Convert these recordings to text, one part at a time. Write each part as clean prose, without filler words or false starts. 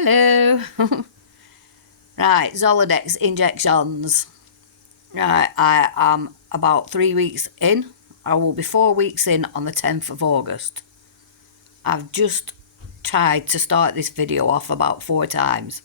Hello. Right, Zoladex injections. Right, I am about 3 weeks in. I will be 4 weeks in on the 10th of August. I've just tried to start this video off about 4 times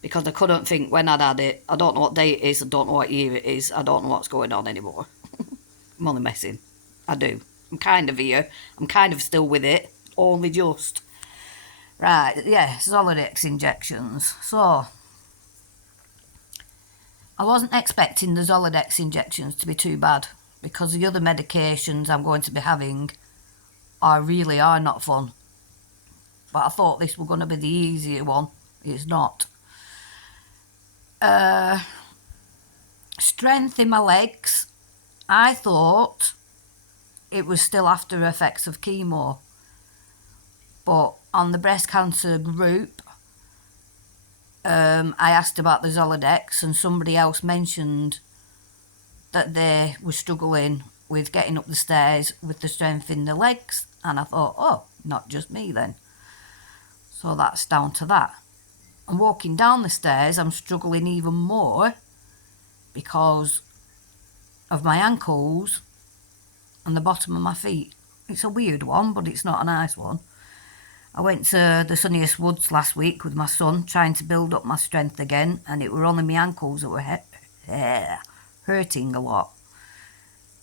because I couldn't think when I'd had it. I don't know what day it is, I don't know what year it is, I don't know what's going on anymore. I'm only messing. I do. I'm kind of here. I'm kind of still with it, only just. Right, yeah, Zoladex injections. So, I wasn't expecting the Zoladex injections to be too bad because the other medications I'm going to be having really are not fun. But I thought this was going to be the easier one. It's not. Strength in my legs. I thought it was still after effects of chemo. But on the breast cancer group, I asked about the Zoladex and somebody else mentioned that they were struggling with getting up the stairs with the strength in the legs, and I thought, oh, not just me then. So that's down to that. And walking down the stairs, I'm struggling even more because of my ankles and the bottom of my feet. It's a weird one, but it's not a nice one. I went to the Sunniest Woods last week with my son, trying to build up my strength again, and it were only my ankles that were hurting a lot.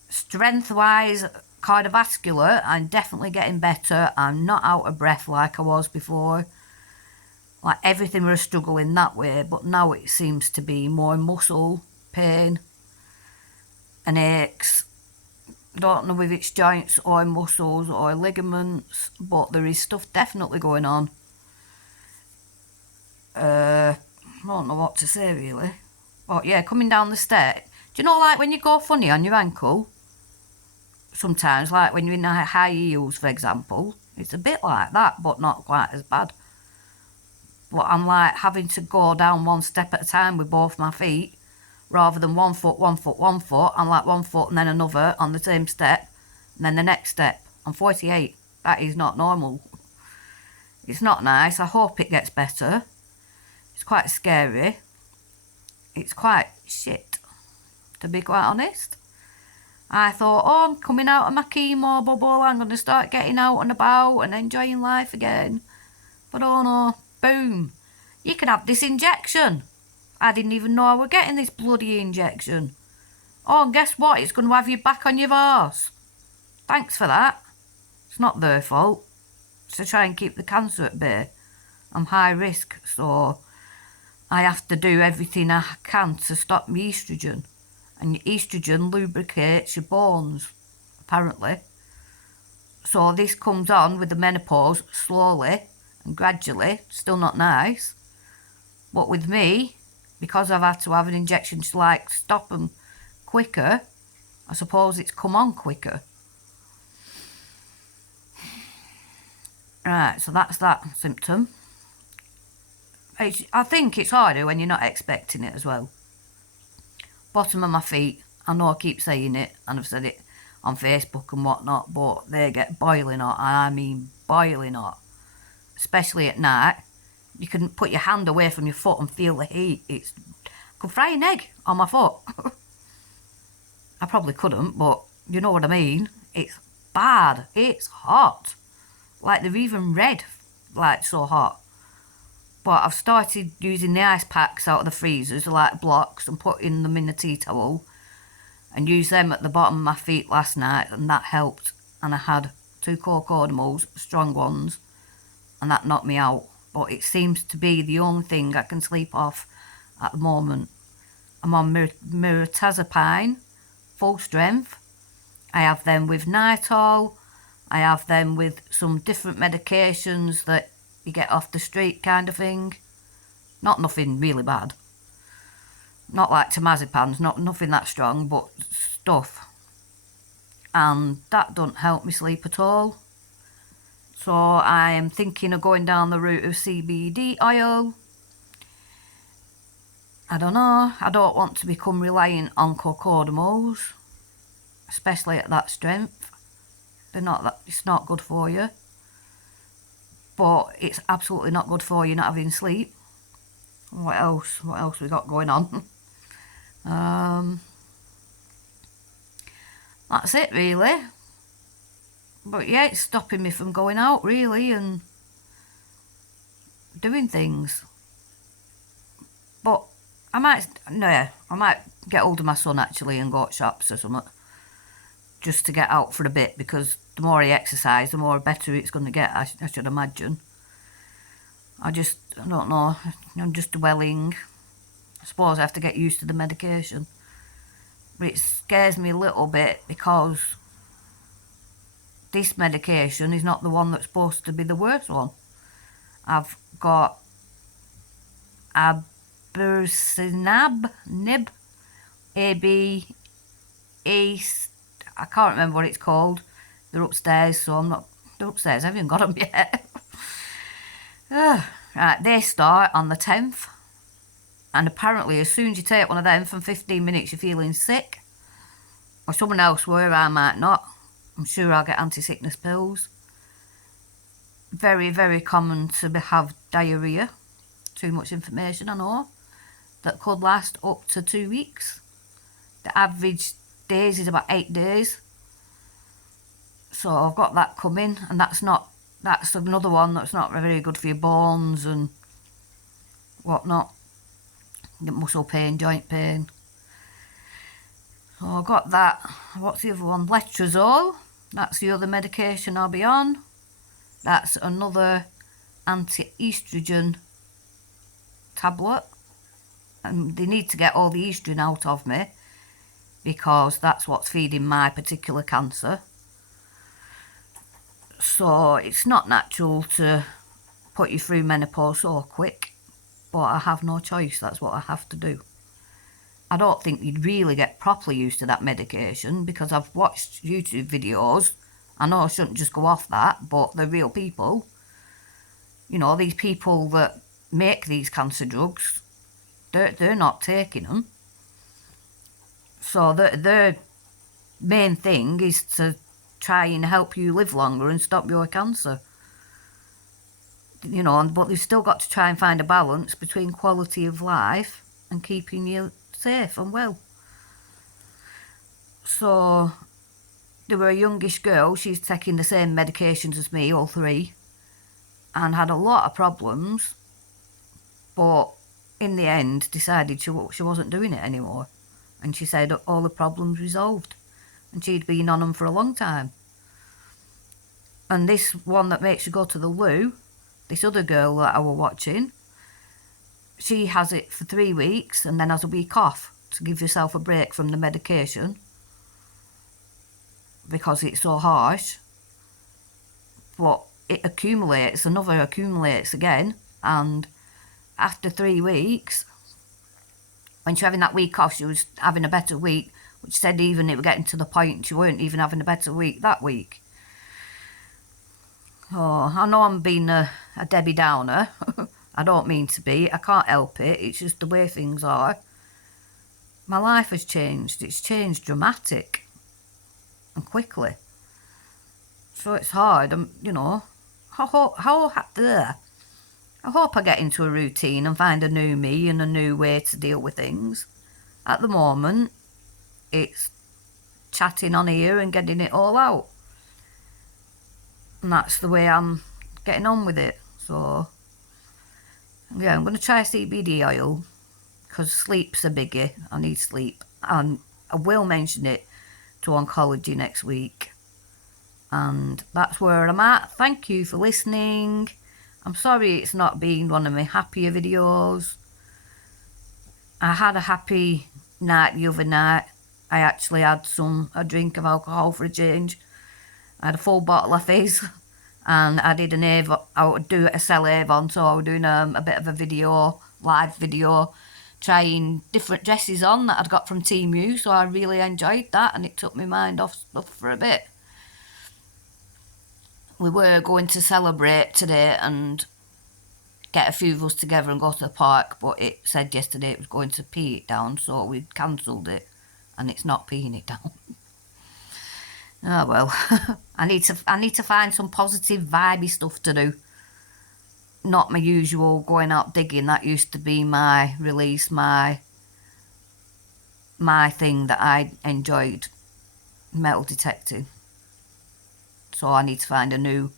Strength-wise, cardiovascular, I'm definitely getting better. I'm not out of breath like I was before. Like everything was a struggle in that way, but now it seems to be more muscle pain and aches. I don't know if it's joints or muscles or ligaments, but there is stuff definitely going on. I don't know what to say really. But yeah, coming down the stairs. Do you know, like when you go funny on your ankle? Sometimes, like when you're in high heels, for example, it's a bit like that, but not quite as bad. But I'm like having to go down one step at a time with both my feet, rather than 1 foot, 1 foot, 1 foot. I'm like 1 foot and then another on the same step, and then the next step. I'm 48. That is not normal. It's not nice. I hope it gets better. It's quite scary. It's quite shit, to be quite honest. I thought, oh, I'm coming out of my chemo bubble, I'm going to start getting out and about and enjoying life again. But oh no, boom, you can have this injection. I didn't even know I were getting this bloody injection. Oh, and guess what? It's going to have you back on your arse. Thanks for that. It's not their fault. It's to try and keep the cancer at bay. I'm high risk, so I have to do everything I can to stop my estrogen. And your estrogen lubricates your bones, apparently. So this comes on with the menopause slowly and gradually. Still not nice. But with me, because I've had to have an injection to like stop them quicker, I suppose it's come on quicker. Right, so that's that symptom. I think it's harder when you're not expecting it as well. Bottom of my feet, I know I keep saying it, and I've said it on Facebook and whatnot, but they get boiling hot, and I mean boiling hot. Especially at night. You can put your hand away from your foot and feel the heat. I could fry an egg on my foot. I probably couldn't, but you know what I mean. It's bad. It's hot. Like they're even red, like so hot. But I've started using the ice packs out of the freezers, like blocks, and putting them in the tea towel, and use them at the bottom of my feet last night, and that helped. And I had 2 Cocodamos, strong ones, and that knocked me out. But it seems to be the only thing I can sleep off at the moment. I'm on mirtazapine, full strength. I have them with Nytol. I have them with some different medications that you get off the street kind of thing. Not nothing really bad. Not like temazepams, nothing that strong, but stuff. And that don't help me sleep at all. So I am thinking of going down the route of CBD oil. I don't know. I don't want to become reliant on Cocodamos, especially at that strength. It's not good for you. but it's absolutely not good for you not having sleep. What else we got going on? That's it really. But yeah, it's stopping me from going out really and doing things. But I might get hold of my son actually and go to shops or something, just to get out for a bit, because the more he exercises, the more better it's going to get, I should imagine. I don't know, I'm just dwelling. I suppose I have to get used to the medication. But it scares me a little bit because this medication is not the one that's supposed to be the worst one. I've got Abraxane, I can't remember what it's called. They're upstairs, so they're upstairs, I haven't got them yet. Right, they start on the 10th. And apparently as soon as you take one of them, from 15 minutes you're feeling sick. Or someone else where I might not. I'm sure I'll get anti-sickness pills. Very, very common to have diarrhoea. Too much information, I know. That could last up to 2 weeks. The average days is about 8 days. So I've got that coming, and that's another one that's not very good for your bones and whatnot. You get muscle pain, joint pain. So I've got that. What's the other one? Letrozole. That's the other medication I'll be on. That's another anti-estrogen tablet. And they need to get all the estrogen out of me, because that's what's feeding my particular cancer. So it's not natural to put you through menopause so quick, but I have no choice, that's what I have to do. I don't think you'd really get properly used to that medication, because I've watched YouTube videos. I know I shouldn't just go off that, but they're real people. You know, these people that make these cancer drugs, they're not taking them. So their main thing is to try and help you live longer and stop your cancer. You know, but they've still got to try and find a balance between quality of life and keeping you safe and well. So there were a youngish girl, she's taking the same medications as me, all three, and had a lot of problems, but in the end decided she wasn't doing it anymore. And she said all the problems resolved, and she'd been on them for a long time. And this one that makes you go to the loo, this other girl that I was watching, she has it for 3 weeks and then has a week off to give yourself a break from the medication, because it's so harsh. But it accumulates, another accumulates again, and after 3 weeks, when she was having that week off, she was having a better week, which said even it was getting to the point she weren't even having a better week that week. Oh, I know I'm being a Debbie Downer. I don't mean to be. I can't help it. It's just the way things are. My life has changed. It's changed dramatic and quickly. So it's hard. You know, I hope I get into a routine and find a new me and a new way to deal with things. At the moment, it's chatting on here and getting it all out. And that's the way I'm getting on with it. So, yeah, I'm going to try CBD oil, because sleep's a biggie. I need sleep. And I will mention it to oncology next week. And that's where I'm at. Thank you for listening. I'm sorry it's not been one of my happier videos. I had a happy night the other night. I actually had a drink of alcohol for a change. I had a full bottle of fizz, and I did I would do a sell Avon, so I was doing a bit of a live video, trying different dresses on that I'd got from Temu, so I really enjoyed that, and it took my mind off stuff for a bit. We were going to celebrate today and get a few of us together and go to the park, but it said yesterday it was going to pee it down, so we cancelled it, and it's not peeing it down. Oh well, I need to find some positive vibey stuff to do. not my usual going out digging. That used to be my release, my thing that I enjoyed, metal detecting. So I need to find a new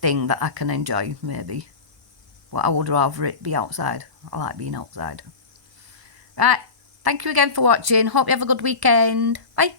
thing that I can enjoy, maybe. But I would rather it be outside. I like being outside. Right, thank you again for watching. Hope you have a good weekend. Bye.